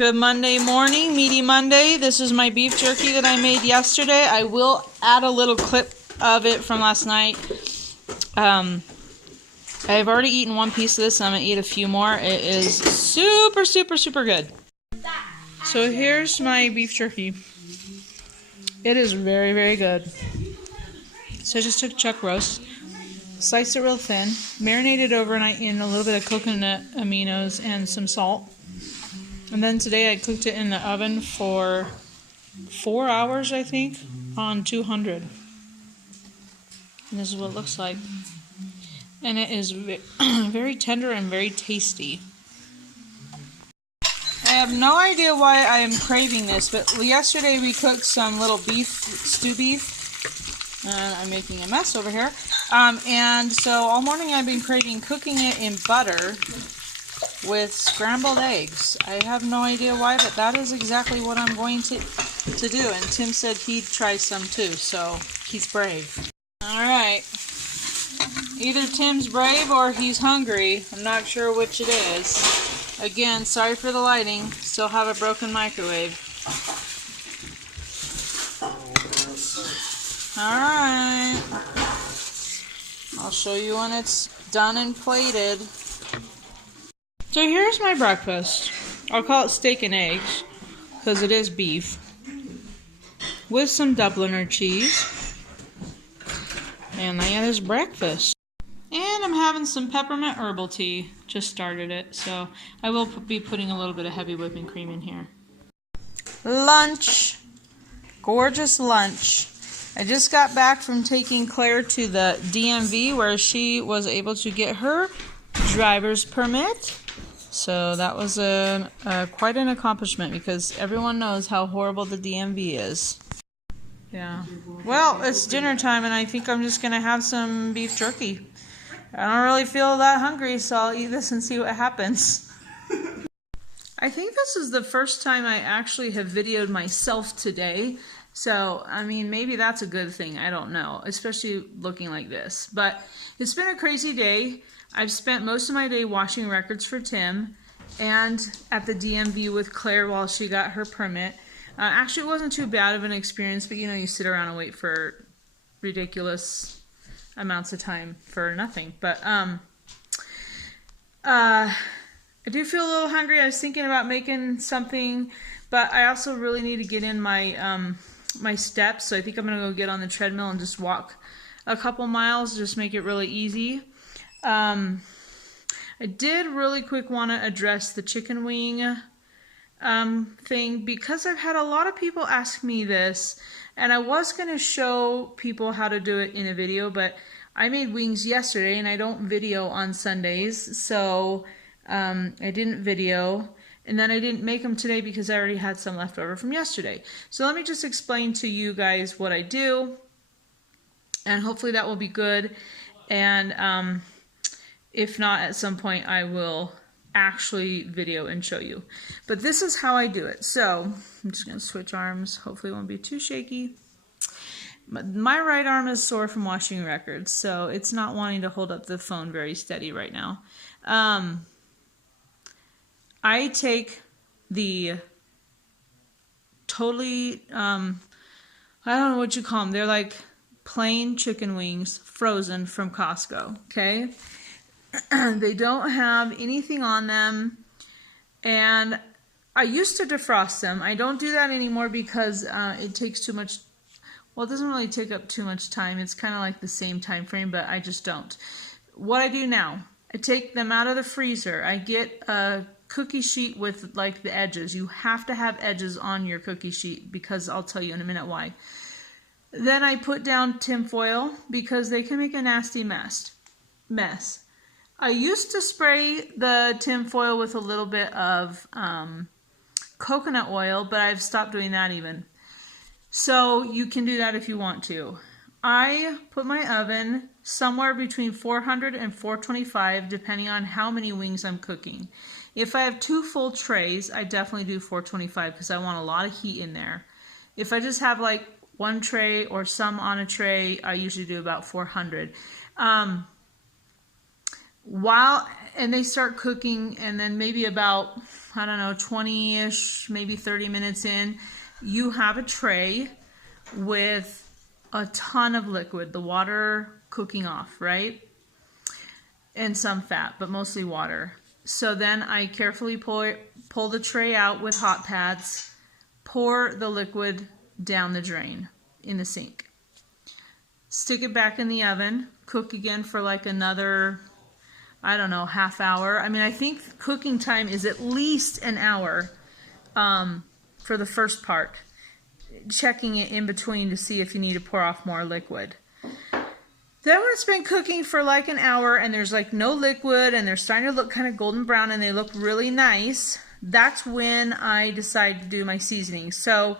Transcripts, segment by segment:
Good Monday morning, Meaty Monday. This is my beef jerky that I made yesterday. I will add a little clip of it from last night. I've already eaten one piece of this and I'm going to eat a few more. It is super, super, super good. So here's my beef jerky. It is very, very good. So I just took chuck roast, sliced it real thin, marinated overnight in a little bit of coconut aminos and some salt. And then today I cooked it in the oven for 4 hours, I think, on 200. And this is what it looks like. And it is very tender and very tasty. I have no idea why I am craving this, but yesterday we cooked some little stew beef. I'm making a mess over here. And so all morning I've been craving cooking it in butter with scrambled eggs. I have no idea why, but that is exactly what I'm going to do. And Tim said he'd try some too, so he's brave. Alright. Either Tim's brave or he's hungry. I'm not sure which it is. Again, sorry for the lighting. Still have a broken microwave. Alright. I'll show you when it's done and plated. So here's my breakfast. I'll call it steak and eggs, because it is beef, with some Dubliner cheese. And that is breakfast. And I'm having some peppermint herbal tea. Just started it, so I will be putting a little bit of heavy whipping cream in here. Lunch. Gorgeous lunch. I just got back from taking Claire to the DMV where she was able to get her driver's permit. So that was quite an accomplishment because everyone knows how horrible the DMV is. Yeah. Well, it's dinner time and I think I'm just going to have some beef jerky. I don't really feel that hungry, so I'll eat this and see what happens. I think this is the first time I actually have videoed myself today. So, I mean, maybe that's a good thing. I don't know, especially looking like this. But it's been a crazy day. I've spent most of my day washing records for Tim and at the DMV with Claire while she got her permit. Actually, it wasn't too bad of an experience, but you know, you sit around and wait for ridiculous amounts of time for nothing. But I do feel a little hungry. I was thinking about making something, but I also really need to get in my my steps. So I think I'm going to go get on the treadmill and just walk a couple miles, just make it really easy. I did really quick want to address the chicken wing thing because I've had a lot of people ask me this, and I was going to show people how to do it in a video, but I made wings yesterday and I don't video on Sundays, so I didn't video, and then I didn't make them today because I already had some left over from yesterday. So let me just explain to you guys what I do, and hopefully that will be good. And if not, at some point I will actually video and show you. But this is how I do it. So I'm just going to switch arms. Hopefully it won't be too shaky. My right arm is sore from washing records, so it's not wanting to hold up the phone very steady right now. I take the totally, I don't know what you call them. They're like plain chicken wings, frozen from Costco, okay? They don't have anything on them, and I used to defrost them. I don't do that anymore because it takes too much. Well, it doesn't really take up too much time. It's kind of like the same time frame, but I just don't. What I do now, I take them out of the freezer. I get a cookie sheet with like the edges. You have to have edges on your cookie sheet because I'll tell you in a minute why. Then I put down tin foil because they can make a nasty mess. I used to spray the tin foil with a little bit of coconut oil, but I've stopped doing that even. So you can do that if you want to. I put my oven somewhere between 400 and 425, depending on how many wings I'm cooking. If I have 2 full trays, I definitely do 425 because I want a lot of heat in there. If I just have like 1 tray or some on a tray, I usually do about 400. and they start cooking, and then maybe about, I don't know, 20-ish, maybe 30 minutes in, you have a tray with a ton of liquid, the water cooking off, right? And some fat, but mostly water. So then I carefully pull the tray out with hot pads, pour the liquid down the drain in the sink. Stick it back in the oven, cook again for like another, I don't know, half hour. I mean, I think cooking time is at least an hour for the first part. Checking it in between to see if you need to pour off more liquid. Then when it's been cooking for like an hour and there's like no liquid and they're starting to look kind of golden brown and they look really nice, that's when I decide to do my seasoning. So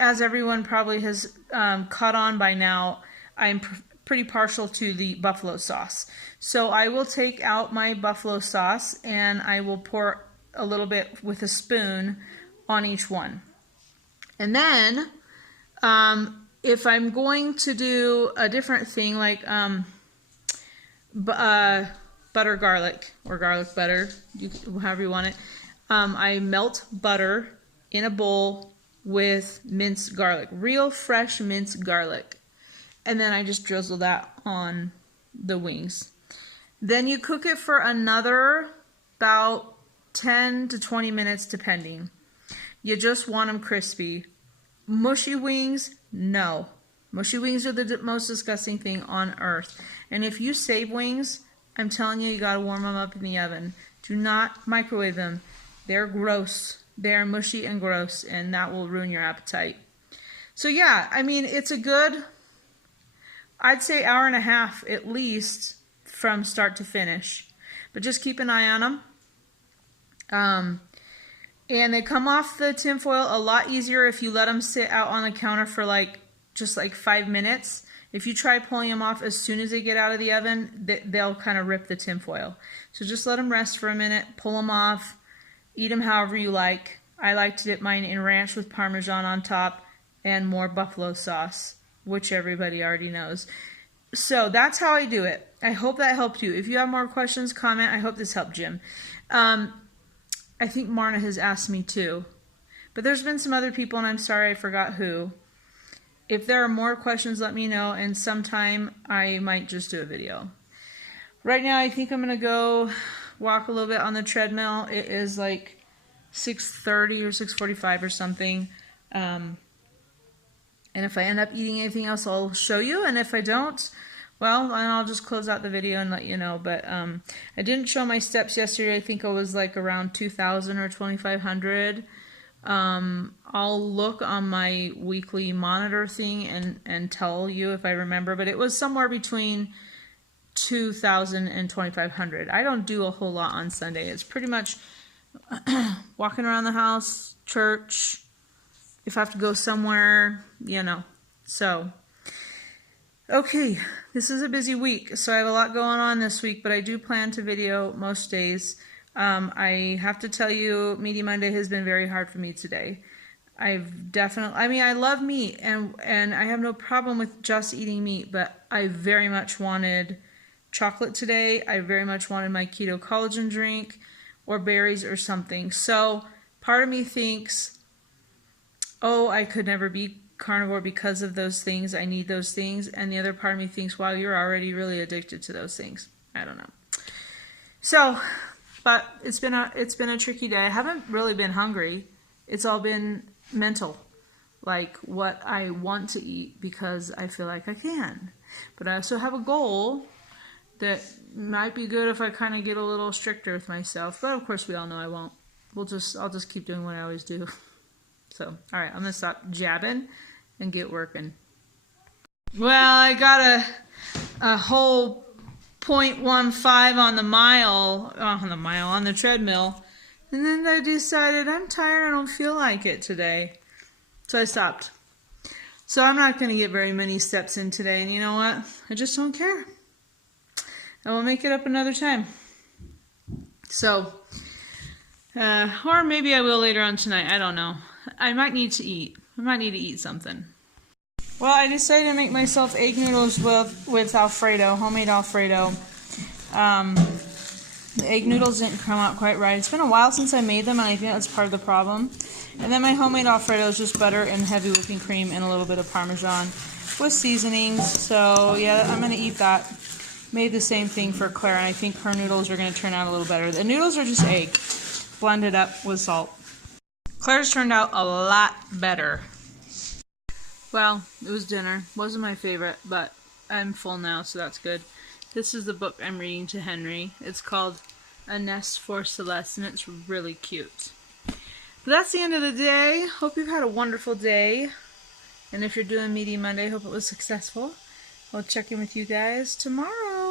as everyone probably has caught on by now, I'm pretty partial to the buffalo sauce. So I will take out my buffalo sauce and I will pour a little bit with a spoon on each one. And then if I'm going to do a different thing like butter garlic or garlic butter, however you want it, I melt butter in a bowl with minced garlic, real fresh minced garlic. And then I just drizzle that on the wings. Then you cook it for another about 10 to 20 minutes depending. You just want them crispy. Mushy wings, no. Mushy wings are the most disgusting thing on earth. And if you save wings, I'm telling you, you gotta warm them up in the oven. Do not microwave them. They're gross. They're mushy and gross, and that will ruin your appetite. So yeah, I mean, it's a good, I'd say hour and a half at least from start to finish. But just keep an eye on them. And they come off the tin foil a lot easier if you let them sit out on the counter for just like 5 minutes. If you try pulling them off as soon as they get out of the oven, they'll kind of rip the tin foil. So just let them rest for a minute, pull them off, eat them however you like. I like to dip mine in ranch with Parmesan on top and more buffalo sauce, which everybody already knows. So that's how I do it. I hope that helped you. If you have more questions, comment. I hope this helped, Jim. I think Marna has asked me too. But there's been some other people, and I'm sorry I forgot who. If there are more questions, let me know, and sometime I might just do a video. Right now, I think I'm going to go walk a little bit on the treadmill. It is like 6:30 or 6:45 or something. And if I end up eating anything else, I'll show you. And if I don't, well, I'll just close out the video and let you know. But I didn't show my steps yesterday. I think I was like around 2,000 or 2,500. I'll look on my weekly monitor thing and tell you if I remember. But it was somewhere between 2,000 and 2,500. I don't do a whole lot on Sunday. It's pretty much walking around the house, church. If I have to go somewhere, you know. So, okay, this is a busy week, so I have a lot going on this week, but I do plan to video most days. I have to tell you, Meaty Monday has been very hard for me today. I love meat, and I have no problem with just eating meat, but I very much wanted chocolate today. I very much wanted my keto collagen drink or berries or something. So part of me thinks, oh, I could never be carnivore because of those things. I need those things. And the other part of me thinks, wow, you're already really addicted to those things. I don't know. So, but it's been a tricky day. I haven't really been hungry. It's all been mental, like what I want to eat because I feel like I can. But I also have a goal that might be good if I kind of get a little stricter with myself. But of course, we all know I won't. I'll just keep doing what I always do. So, all right, I'm going to stop jabbing and get working. Well, I got a whole 0.15 on the treadmill. And then I decided I'm tired. I don't feel like it today. So I stopped. So I'm not going to get very many steps in today. And you know what? I just don't care. I will make it up another time. So, or maybe I will later on tonight. I don't know. I might need to eat. I might need to eat something. Well, I decided to make myself egg noodles with Alfredo, homemade Alfredo. The egg noodles didn't come out quite right. It's been a while since I made them, and I think that's part of the problem. And then my homemade Alfredo is just butter and heavy whipping cream and a little bit of Parmesan with seasonings. So yeah, I'm going to eat that. Made the same thing for Claire, and I think her noodles are going to turn out a little better. The noodles are just egg, blended up with salt. Claire's turned out a lot better. Well, it was dinner. Wasn't my favorite, but I'm full now, so that's good. This is the book I'm reading to Henry. It's called A Nest for Celeste, and it's really cute. But that's the end of the day. Hope you've had a wonderful day. And if you're doing Meaty Monday, hope it was successful. I'll check in with you guys tomorrow.